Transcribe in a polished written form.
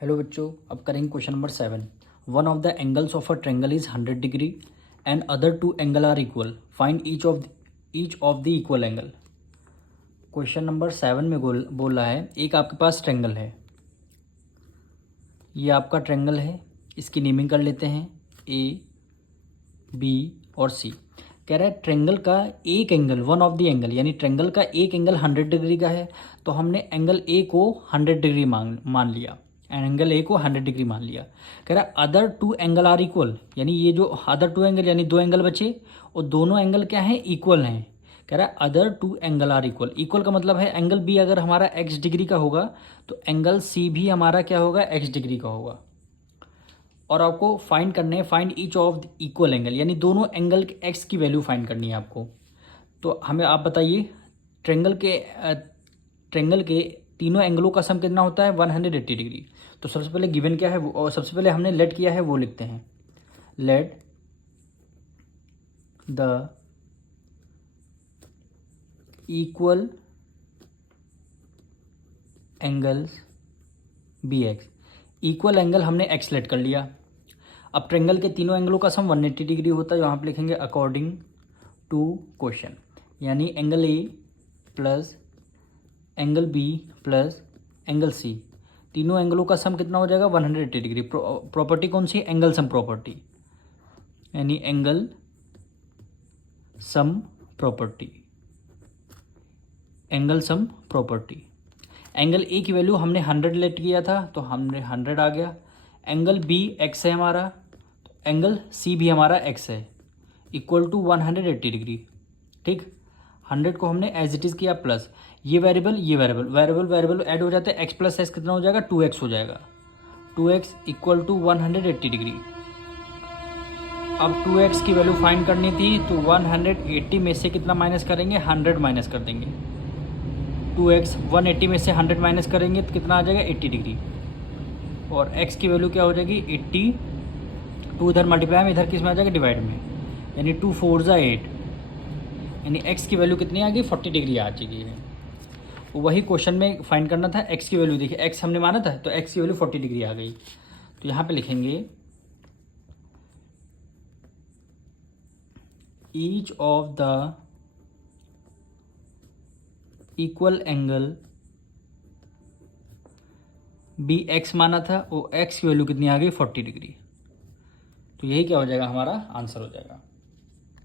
Hello बच्चों, अब करेंगे question number 7। One of the angles of a triangle is 100 degree and other two angle are equal, find each of the equal angle. Question number 7 में बोल रहा है, एक आपके पास ट्रेंगल है, ये आपका ट्रेंगल है, इसकी नेमिंग कर लेते हैं ए, बी और सी। कह रहा है ट्रेंगल का एक angle, one of the angle, यानी ट्रेंगल का एक एंगल 100 डिग्री का है, तो हमने एंगल ए को 100 डिग्री मान लिया, एंगल ए को 100 डिग्री मान लिया। कह रहा है other two angle are equal, यानी ये जो अदर टू एंगल यानी दो एंगल बचे और दोनों एंगल क्या हैं, इक्वल हैं। कह रहा है other two angle are equal, equal का मतलब है एंगल बी अगर हमारा एक्स डिग्री का होगा तो एंगल सी भी हमारा क्या होगा, एक्स डिग्री का होगा। और आपको फाइंड करने हैं, find each of equal angle, यानी दोनों एंगल के एक्स की वैल्यू फाइंड करनी है आपको। तो हमें आप बताइए, ट्रेंगल के तीनों एंगलों का सम कितना होता है, 180 डिग्री। तो सबसे पहले गिवन क्या है वो, और सबसे पहले हमने लेट किया है वो लिखते हैं। Let the equal angles be X, equal angle हमने एक्स लेट कर लिया। अब ट्रेंगल के तीनों एंगलों का सम 180 डिग्री होता है, यहाँ पे लिखेंगे अकॉर्डिंग टू क्वेश्चन, यानी angle A plus angle B plus angle C, तीनों एंगलों का सम कितना हो जाएगा, 180 डिग्री। प्रॉपर्टी कौन सी, एंगल सम प्रॉपर्टी, यानी angle sum property, angle sum property. Angle A की वैल्यू हमने 100 लेट किया था तो हमने 100 आ गया। एंगल बी एक्स है हमारा, तो एंगल सी भी हमारा एक्स है, इक्वल टू 180 डिग्री। ठीक, 100 को हमने एज इट इज़ किया प्लस, ये वेरिएबल ऐड हो जाते हैं, एक्स प्लस एक्स कितना हो जाएगा, 2x हो जाएगा। 2x equal to 180 degree. अब 2x की वैल्यू फाइंड करनी थी तो 180 में से कितना माइनस करेंगे, 100 माइनस कर देंगे। 2x 180 में से 100 माइनस करेंगे तो कितना आ जाएगा, 80 डिग्री। और x की वैल्यू क्या हो जाएगी, 80। 2 इधर मल्टीप्लाई में, इधर किस में आ जाएगा, डिवाइड में, यानी 2 4 ज़ा 8, यानी x की वैल्यू कितनी आ गई, 40 डिग्री आ चुकी है। वही क्वेश्चन में फाइंड करना था, x की वैल्यू देखिए, x हमने माना था तो x की वैल्यू 40 डिग्री आ गई। तो यहाँ पे लिखेंगे each of the equal angle be X माना था और x की वैल्यू कितनी आ गई, 40 डिग्री। तो यही क्या हो जाएगा, हमारा आंसर हो जाएगा।